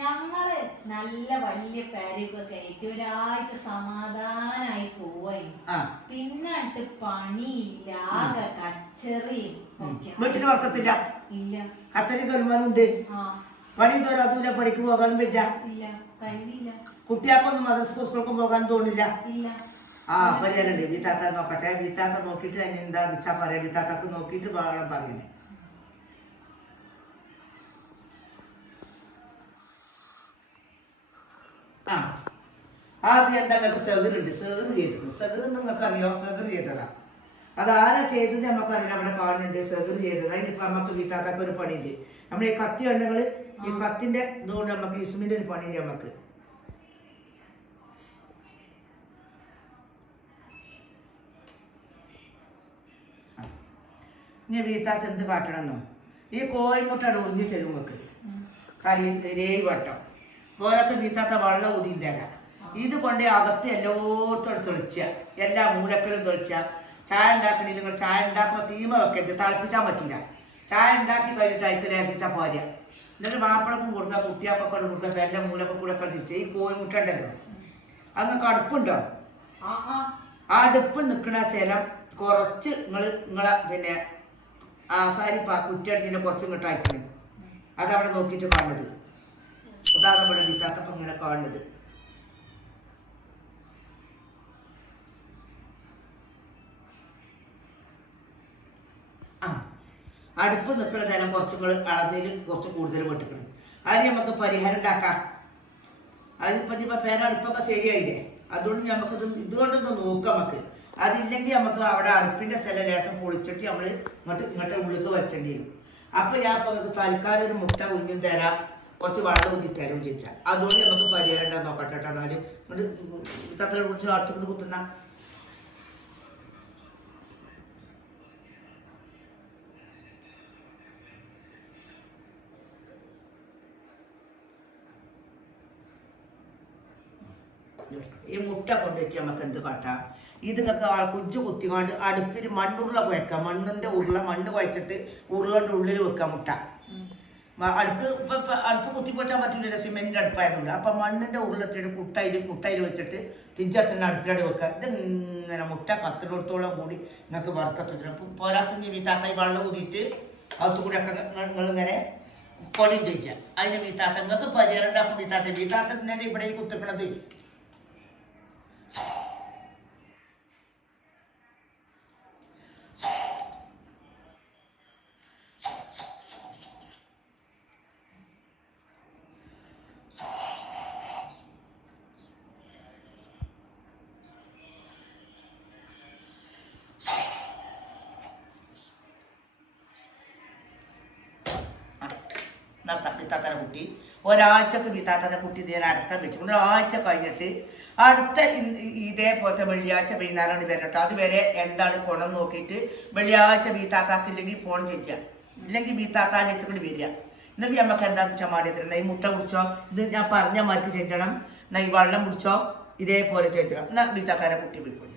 ഞങ്ങള് നല്ല വലിയ പേരൊക്കെ കയറ്റി ഒരാഴ്ച സമാധാനായി പോയി. പിന്നിട്ട് പണിയില്ല, ആകെ കച്ചറിയും. വീട്ടിന് വർക്കത്തില്ല, ഇല്ല കച്ചറി വരുമാനുണ്ട്. പണി തോരാത്തൂല, പണിക്ക് പോകാനും വെച്ച ഇല്ല, കഴിയില്ല. കുട്ടികൾക്കൊന്നും മദ്രസ സ്കൂൾക്കും പോകാൻ തോന്നില്ല. ഇല്ല. പരിഹാരമുണ്ട്. വീത്താത്ത നോക്കട്ടെ, വീത്താത്ത നോക്കിട്ട് അതിന് എന്താന്ന് വെച്ചാ പറയാം. വീത്താത്തക്ക് നോക്കിട്ട് വേണം പറയുന്നത്. ആദ്യം എന്താ നിങ്ങൾക്ക് സെഗറുണ്ട്, സെഗർ ചെയ്തത്. സെഗർ നിങ്ങൾക്ക് അറിയോ? സെഗർ ചെയ്തതാ. അതാരാ ചെയ്തത് നമുക്കറിയാം. അവിടെ കാണുന്നുണ്ട് സെഗർ ചെയ്തത്. അതിനിപ്പോ നമുക്ക് വീത്താത്തൊക്കെ ഒരു പണിയുണ്ട്. നമ്മൾ ഈ കത്തി ഉണ്ടെങ്കിൽ ഈ കത്തിന്റെ ഇതുകൊണ്ട് നമുക്ക് ഇസ്മിന്റെ ഒരു പണിയുണ്ട്. നമുക്ക് ഇനി വീത്താത്ത എന്ത് കാട്ടണമെന്നോ, ഈ കോഴിമുട്ടയുടെ ഒന്നി തരും വെക്ക് തലയിൽ വട്ടം പോരാത്ത വീത്താത്ത വെള്ളം ഊതിയും തരാം. ഇത് കൊണ്ട് അകത്ത് എല്ലായിടത്തോടെ തെളിച്ച, എല്ലാ മൂലക്കലും തെളിച്ച. ചായ ഉണ്ടാക്കണമെങ്കിൽ നിങ്ങൾ ചായ ഉണ്ടാക്കുമ്പോൾ തീമ വെക്കരുത്, തിളപ്പിച്ചാൽ പറ്റില്ല. ചായ ഉണ്ടാക്കി കഴിഞ്ഞിട്ട് അതിക്ക് ലേസിച്ചാൽ പോരാ. എന്നിട്ട് മാപ്പിളക്കും കൊടുക്കുക, കുട്ടിയാക്കൊക്കെ കൊടുക്കുക, എല്ലാ മൂലൊക്കെ കൂടെ തിരിച്ച്. ഈ കോഴിമുട്ട ഉണ്ടല്ലോ, അങ്ങക്ക് അടുപ്പുണ്ടോ? ആ അടുപ്പ് നിൽക്കുന്ന സ്ഥലം കുറച്ച് നിങ്ങളെ പിന്നെ ആസാരി കുറ്റിയടിച്ചിൻ്റെ കുറച്ച് ഇങ്ങോട്ട് അയക്കണേ. അതവിടെ നോക്കിയിട്ട് കാണുന്നത്. അതാ നമ്മുടെ വീത്താത്തപ്പം ഇങ്ങനെ കാണുന്നത്. അടുപ്പ് നിൽക്കുന്ന നേരം കുറച്ചും കൂടെ അളന്നതിൽ കുറച്ച് കൂടുതൽ വെട്ടിക്കണം. അതിന് നമുക്ക് പരിഹാരം ഉണ്ടാക്കാം. അതിപ്പോൾ ഇപ്പം പേരടുപ്പൊക്കെ ശരിയായില്ലേ, അതുകൊണ്ട് നമുക്ക് ഇതുകൊണ്ടൊന്ന് നോക്കാം. നമുക്ക് അതില്ലെങ്കിൽ നമുക്ക് അവിടെ അടുപ്പിൻ്റെ സ്ഥലം ലേസം പൊളിച്ചിട്ട് നമ്മൾ ഇങ്ങോട്ട് ഉള്ളിലേക്ക് വെച്ചേണ്ടി വരും. അപ്പം ഞാൻ ഇപ്പം നമുക്ക് തൽക്കാലം ഒരു മുട്ട ഉഞ്ഞും തരാം, കുറച്ച് വെള്ളം ഊതി തരും ചോദിച്ചാൽ. അതുകൊണ്ട് നമുക്ക് പരിഹാരം ഉണ്ടാകാൻ നോക്കട്ടെ കേട്ടോ. എന്നാല് തത്ര കുറിച്ച് അടുത്തുകൊണ്ട് കുത്തുന്ന ഈ മുട്ട കൊണ്ടുവച്ച് നമുക്ക് എന്ത് കാട്ടാം. ഇത് നിങ്ങൾക്ക് കുഞ്ചു കുത്തിക്കൊണ്ട് അടുപ്പിൽ മണ്ണുരുള കുഴക്കാം. മണ്ണിൻ്റെ ഉരുള, മണ്ണ് കുഴച്ചിട്ട് ഉരുളൻ്റെ ഉള്ളിൽ വെക്കാം മുട്ട. അടുപ്പ് കുത്തിപ്പൊച്ചാൻ പറ്റില്ല, സിമെന്റിന്റെ അടുപ്പായതുകൊണ്ട്. അപ്പം മണ്ണിന്റെ ഉരുളിട്ടിട്ട് മുട്ടയിൽ വെച്ചിട്ട് തിഞ്ചത്തിന് അടുപ്പിലൂടെ വെക്കുക. ഇതിങ്ങനെ മുട്ട കത്തിനോടത്തോളം കൂടി നിങ്ങൾക്ക് വറുക്കത്തില്ല. പോരാത്തിന് വീത്താത്ത വെള്ളം ഊതിയിട്ട് അകത്തു കൂടെ ഒക്കെ നിങ്ങളിങ്ങനെ പൊടി ചോദിക്കുക. അതിന് വീത്താത്ത നിങ്ങൾക്ക് പരിഹാരം ഉണ്ടാക്കും. വീത്താത്തന്നെ ഇവിടെ കുത്തിക്കണത്. വീത്താത്തനെ കുട്ടി ഒരാഴ്ചക്ക് വീത്താത്തനെ കുട്ടി ഇതേ അടക്കം വെച്ചു. ഒരാഴ്ച കഴിഞ്ഞിട്ട് അടുത്ത ഇതേപോലത്തെ വെള്ളിയാഴ്ച വൈകുന്നേരം വരട്ടോ. അതുവരെ എന്താണ് ഗുണം നോക്കിയിട്ട് വെള്ളിയാഴ്ച വീത്താത്താക്കില്ലെങ്കിൽ ഫോൺ ചെയ്യുക, ഇല്ലെങ്കിൽ വീത്താത്താൻ്റെ അടുത്ത് കൂടി വരിക. എന്നിട്ട് നമുക്ക് എന്താണെന്ന് വെച്ചാൽ മാടി തരുന്നത്. ഈ മുട്ട കുടിച്ചോ, ഇത് ഞാൻ പറഞ്ഞ മാർക്ക് ചെയ്യണം. ഈ വെള്ളം കുടിച്ചോ, ഇതേപോലെ ചെയ്യണം. എന്നാൽ വീത്താത്താനെ കുട്ടി പോയിക്കോളി.